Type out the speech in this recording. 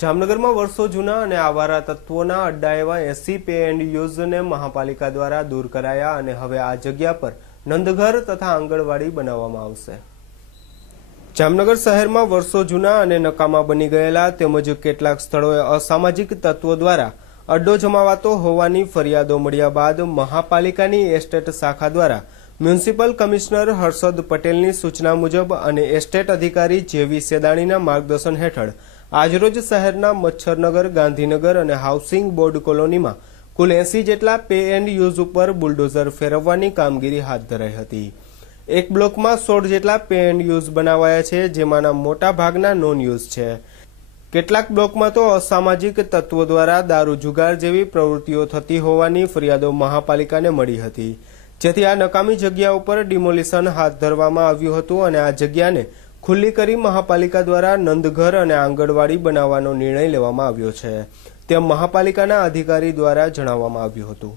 જામનગરમાં વર્ષો જૂના અને આવારા તત્વોના અડ્ડા એવા 80 પે એન્ડ યુઝને મહાપાલિકા દ્વારા દૂર કરાયા અને હવે આ જગ્યા પર નંદઘર તથા આંગણવાડી બનાવવામાં આવશે। જામનગર શહેરમાં વર્ષો જૂના અને નકામા બની ગયેલા તેમજ કેટલાક સ્થળોએ અસામાજિક તત્વો દ્વારા અડ્ડો જમાવાતો હોવાની ફરિયાદો મળ્યા બાદ મહાપાલિકાની એસ્ટેટ શાખા દ્વારા મ્યુનિસિપલ કમિશનર હર્ષદ પટેલની સૂચના મુજબ અને એસ્ટેટ અધિકારી જેવી સેદાણીના માર્ગદર્શન હેઠળ આજરોજ શહેરના મચ્છરનગર, ગાંધીનગર અને હાઉસિંગ બોર્ડ કોલોનીમાં કુલ 80 જેટલા પે એન્ડ યુઝ ઉપર બુલડોઝર ફેરવવાની કામગીરી હાથ ધરાઈ હતી। એક બ્લોકમાં 16 જેટલા પે એન્ડ યુઝ બનાવાયા છે, જેમાંના મોટા ભાગના નોન યુઝ છે। કેટલાક બ્લોકમાં તો અસામાજિક તત્વો દ્વારા દારૂ જુગાર જેવી પ્રવૃત્તિઓ થતી હોવાની ફરિયાદો મહાપાલિકાને મળી હતી, જેથી આ નકામી જગ્યા ઉપર ડિમોલિશન હાથ ધરવામાં આવ્યું હતું અને આ જગ્યાને ખુલ્લી કરી મહાપાલિકા દ્વારા નંદઘર અને આંગણવાડી બનાવવાનો નિર્ણય લેવામાં આવ્યો છે, તેમ મહાપાલિકાના અધિકારી દ્વારા જણાવવામાં આવ્યું હતું।